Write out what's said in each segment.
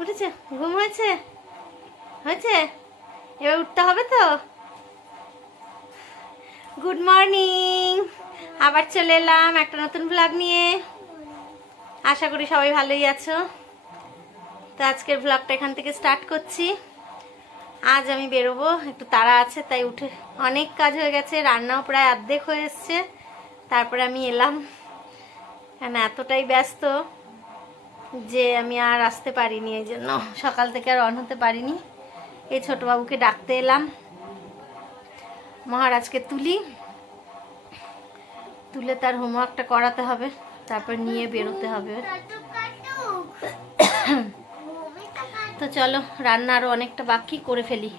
উঠেছে? ঘুম হয়েছে? হয়েছে? এবার উঠতে হবে তো। গুড মর্নিং, আবার চলে এলাম একটা নতুন ব্লগ নিয়ে। আশা করি সবাই ভালোই আছো। তো আজকের ব্লগটা এখান থেকে স্টার্ট করছি। আজ আমি বেরোবো, একটু তাড়া আছে, তাই উঠে অনেক কাজ হয়ে গেছে, রান্নাও প্রায় অর্ধেক হয়ে এসছে। তারপরে আমি এলাম, কেন এতটাই ব্যস্ত যে আমি আর আসতে পারিনি, এই জন্য সকাল থেকে আর অন হতে পারিনি। এই ছোট বাবুকে ডাকতে এলাম, মহারাজকে তুলে তার হোমওয়ার্কটা করাতে হবে, তারপর নিয়ে বেরোতে হবে। তো চলো, রান্না আরো অনেকটা বাকি, করে ফেলি।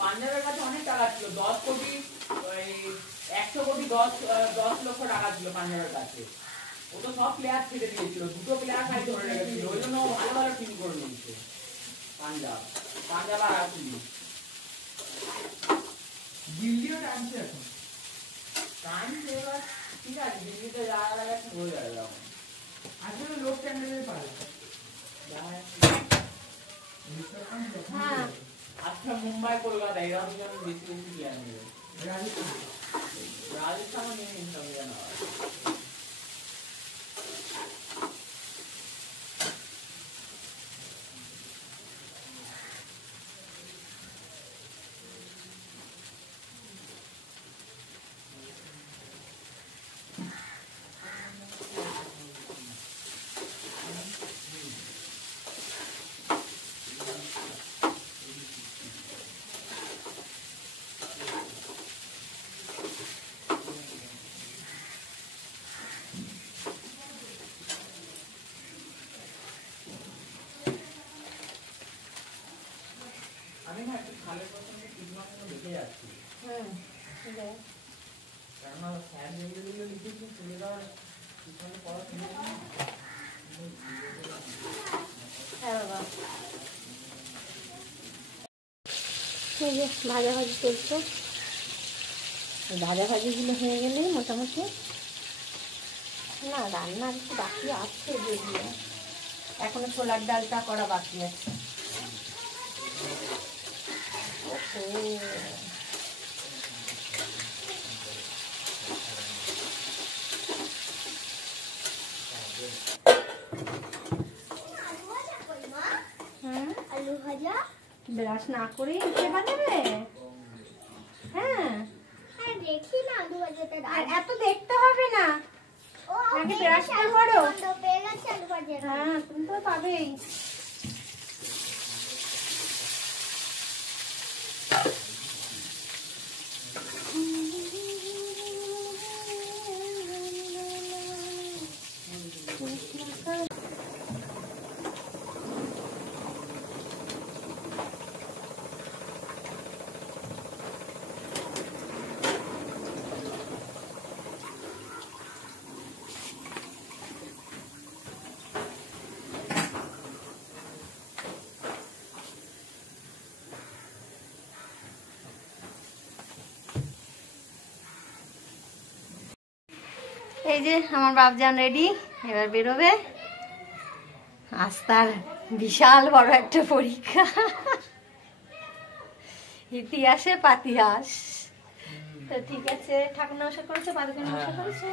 পাঞ্জাবের কাছে অনেক টাকা ছিল, 10 কোটি 100 কোটি 10 লক্ষ টাকা ছিল পাঞ্জাবের কাছে। ও তো সব প্লেয়ার ছেড়ে দিয়েছিল, দুটো প্লেয়ার খালি ধরে রেখেছিল, ওই জন্য ভালো ভালো টিম করে নিয়েছে পাঞ্জাব আর আসলি। দিল্লিও টানছে এখন, টানছে এবার ঠিক আছে, দিল্লিতে যাওয়ার আগে হয়ে যাবে এখন। আসলে লোক টানলে পারে। আচ্ছা, মুম্বাই কলকাতা এরা দুজন বেশি বেশি প্লেয়ার নেবে। রাজস্থানও নিয়ে নিতে হবে না। আমি না একটু খালের পছন্দের টিকমাত্র লিখে যাচ্ছি। কেননা স্যার যেগুলো লিখেছি তুলে দেওয়ার পিছনে পড়াশোনা। হ্যাঁ বাবা, এই যে ভাজাভাজি চলছে, ভাজাভাজিগুলো হয়ে গেলে মোটামুটি, না রান্না একটু বাকি আছে, যেগুলো এখনো ছোলার ডালটা করা বাকি আছে। আলু ভাজা ব্রাশ না করে কে বানাবে? হ্যাঁ দেখি না, আলু ভাজাটা এত দেখতে হবে না, আগে ব্রাশটা করো। হ্যাঁ তুমি তো পাবেই। এই যে আমার বাপজান রেডি, এবার বেরোবে। আজ তার বিশাল বড় একটা পরীক্ষা, ইতিহাসে পাতিহাস। তো ঠিক আছে, ঠাকুর নমস্কার করেছো, পাদুকে নমস্কার করেছো,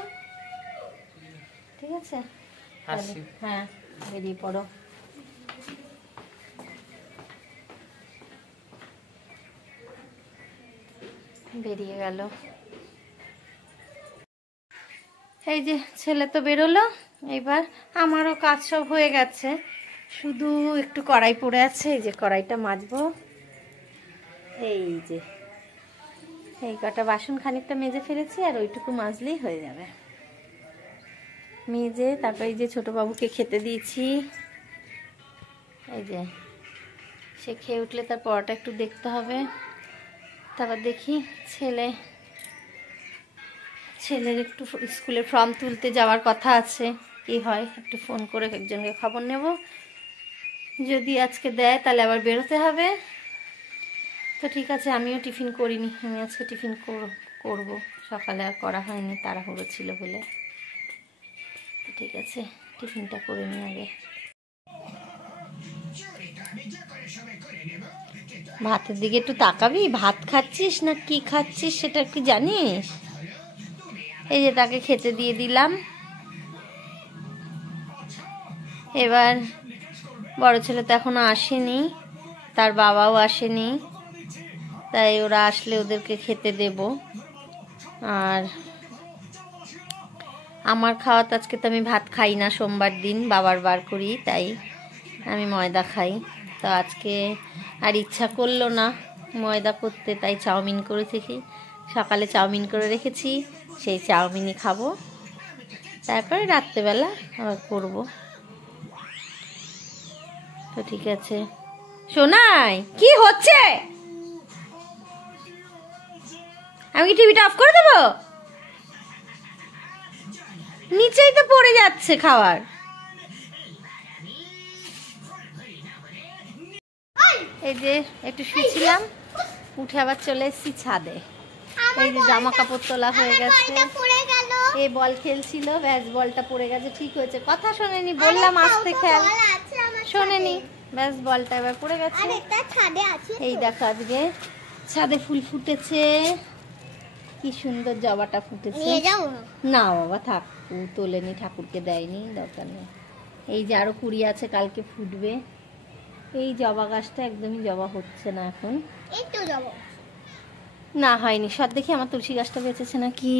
ঠিক আছে। হ্যাঁ বেরিয়ে পড়ো। বেরিয়ে গেল। এই যে ছেলে তো বেরোলো, এবার আমারও কাজ সব হয়ে গেছে, শুধু একটু কড়াই পড়ে আছে, এই যে কড়াইটা মাজবো। এই যে এই কটা বাসন খানিকটা মেজে ফেলেছি, আর ওইটুকু মাজলেই হয়ে যাবে। মেজে তারপর এই যে ছোট বাবুকে খেতে দিয়েছি, এই যে সে খেয়ে উঠলে তার পড়াটা একটু দেখতে হবে। তারপর দেখি ছেলের একটু স্কুলে ফর্ম তুলতে যাওয়ার কথা আছে, কি হয় একটু ফোন করে একজনকে খবর নেব। যদি আজকে দেয় তাহলে আবার বেরোতে হবে। তো ঠিক আছে, আমিও টিফিন করিনি, আমি আজকে টিফিন করব। সকালে আর করা হয়নি, তাড়াহুড়ো ছিল বলে। তো ঠিক আছে, টিফিনটা করে নিই আগে। ভাতের দিকে একটু তাকাবি, ভাত খাচ্ছিস না কি খাচ্ছিস সেটা কি জানিস? এই যে তাকে খেতে দিয়ে দিলাম। এবার বড় ছেলে তো এখনো আসেনি, তার বাবাও আসেনি, তাই ওরা আসলে ওদেরকে খেতে দেব। আর আমার খাওয়া তো আজকে তো আমি ভাত খাই না, সোমবার দিন বাবার বার করি, তাই আমি ময়দা খাই। তো আজকে আর ইচ্ছা করলো না ময়দা করতে, তাই চাউমিন করে থেকে সকালে চাউমিন করে রেখেছি, সেই চাউমিনই খাবো। তারপরে রাত্রেবেলা আবার করবো। তো ঠিক আছে। শোনাই কি হচ্ছে? আমি কি টিভিটা অফ করে দেবো? নিচেই তো পড়ে যাচ্ছে খাবার। এই যে একটু শুয়েছিলাম, উঠে আবার চলে এসেছি ছাদে। এই যে জামা কাপড় তোলা হয়ে গেছে। এই বল খেলছিল, ব্যাস বলটা পড়ে গেছে, ঠিক হয়েছে। কথা শোনেনি, বললাম আসতে খেল, শোনেনি, ব্যাস বলটা এবার পড়ে গেছে। এই দেখো আজকে ছাদে ফুল ফুটেছে, কি সুন্দর জবাটা ফুটেছে। না বাবা থাক, তোলেনি, ঠাকুরকে দেয়নি, দরকার নেই। এই যে আরো কুড়ি আছে, কালকে ফুটবে। এই জবা গাছটা একদমই জবা হচ্ছে না এখন, না হয়নি। সব দেখি আমার তুলসী গাছটা বেঁচেছে নাকি।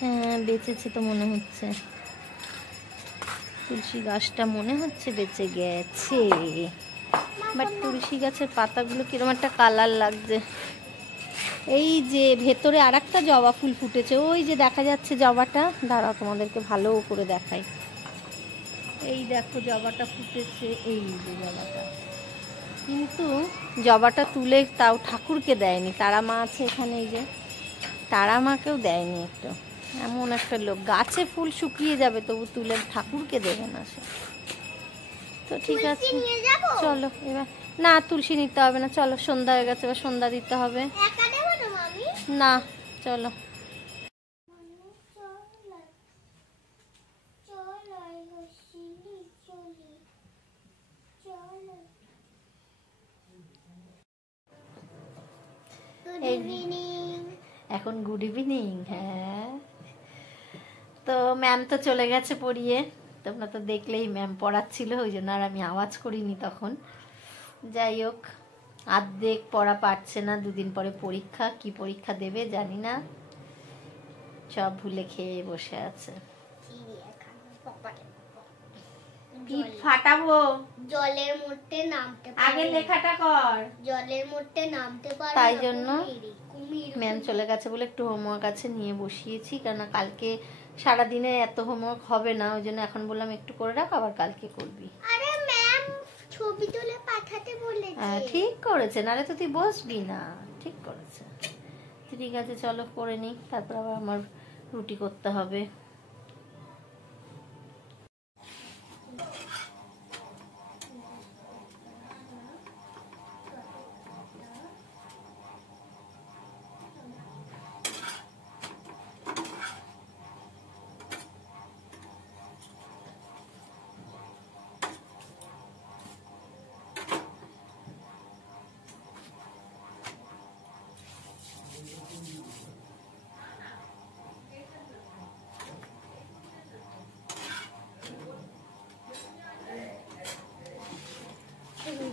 হ্যাঁ বেঁচেছে তো মনে হচ্ছে, তুলসী গাছটা মনে হচ্ছে বেঁচে গেছে। বাট তুলসী গাছের পাতাগুলো কিরকম একটা কালার লাগছে। এই যে ভেতরে আর একটা জবা ফুল ফুটেছে, ওই যে দেখা যাচ্ছে জবাটা, দাঁড়াও তোমাদেরকে ভালো করে দেখাই। এই দেখো জবাটা ফুটেছে, এই যে জবাটা। কিন্তু জবাটা তুলে তাও ঠাকুরকে দেয়নি, তারা মা আছে এখানে, এই যে তারা মাকেও দেয়নি। একটু এমন একটা লোক, গাছে ফুল শুকিয়ে যাবে তবু তুলে ঠাকুরকে দেবে না সে। তো ঠিক আছে চলো এবার, না তুলসী নিতে হবে না, চলো সন্ধ্যা হয়ে গেছে, এবার সন্ধ্যা দিতে হবে। না চলো। এখন গুড ইভিনিং। হ্যাঁ তো ম্যাম তো চলে গেছে পড়িয়ে, তোমরা তো দেখলেই ম্যাম পড়াচ্ছিল, ওই জন্য আর আমি আওয়াজ করিনি তখন। যাই হোক, আর্ধেক পড়া পারছে না, দুদিন পরে পরীক্ষা, কি পরীক্ষা দেবে জানি না, সব ভুলে খেয়ে বসে আছে। পিঠ ফাটাবো, জলের মধ্যে নামতে আগে লেখাটা কর, জলের মধ্যে নামতে পারে, তাই জন্য ম্যাম চলে গেছে বলে একটু হোমওয়ার্ক আছে নিয়ে বসিয়েছি, কারণ কালকে সারাদিনে এত হোমওয়ার্ক হবে না, ওই জন্য এখন বললাম একটু করে রাখ, আবার কালকে করবি। আরে ম্যাম ছবি তুলে পাঠাতে বলেছে। হ্যাঁ ঠিক করেছে, নাহলে তো তুই বসবি না, ঠিক করেছে। ঠিক আছে চলো করে নিই, তারপর আবার আমার রুটি করতে হবে।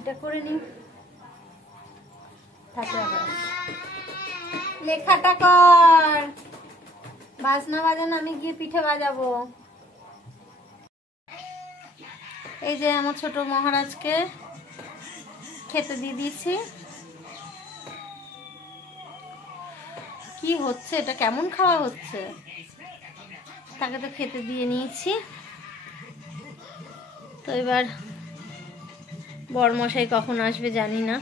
এটা করে নিই, লেখাটা কর, বাজনা বাজানো, আমি গিয়ে পিঠে বাজাবো। এই যে আমার ছোট মহারাজকে খেতে দিয়ে দিয়েছি। কি হচ্ছে এটা, কেমন খাওয়া হচ্ছে? তাকে তো খেতে দিয়ে নিয়েছি। তো এবার বরমশাই কখন আসবে জানি না,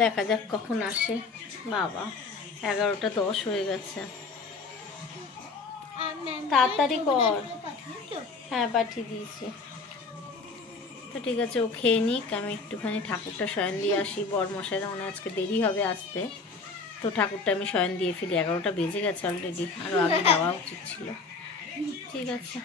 দেখা যাক কখন আসে। বাবা 11:10 হয়ে গেছে। আর ম্যাম তাড়াতাড়ি কর। পাঠিয়েছো? হ্যাঁ পাঠিয়ে দিয়েছি। তো ঠিক আছে, ও খেয়ে নিক, আমি একটুখানি ঠাকুরটা শয়ন দিয়ে আসি। বরমশাইরা মনে হয় আজকে দেরি হবে আসতে, তো ঠাকুরটা আমি শয়ন দিয়ে ফেলি। 11টা বেজে গেছে অলরেডি, আরও আগে দেওয়া উচিত ছিল। ঠিক আছে।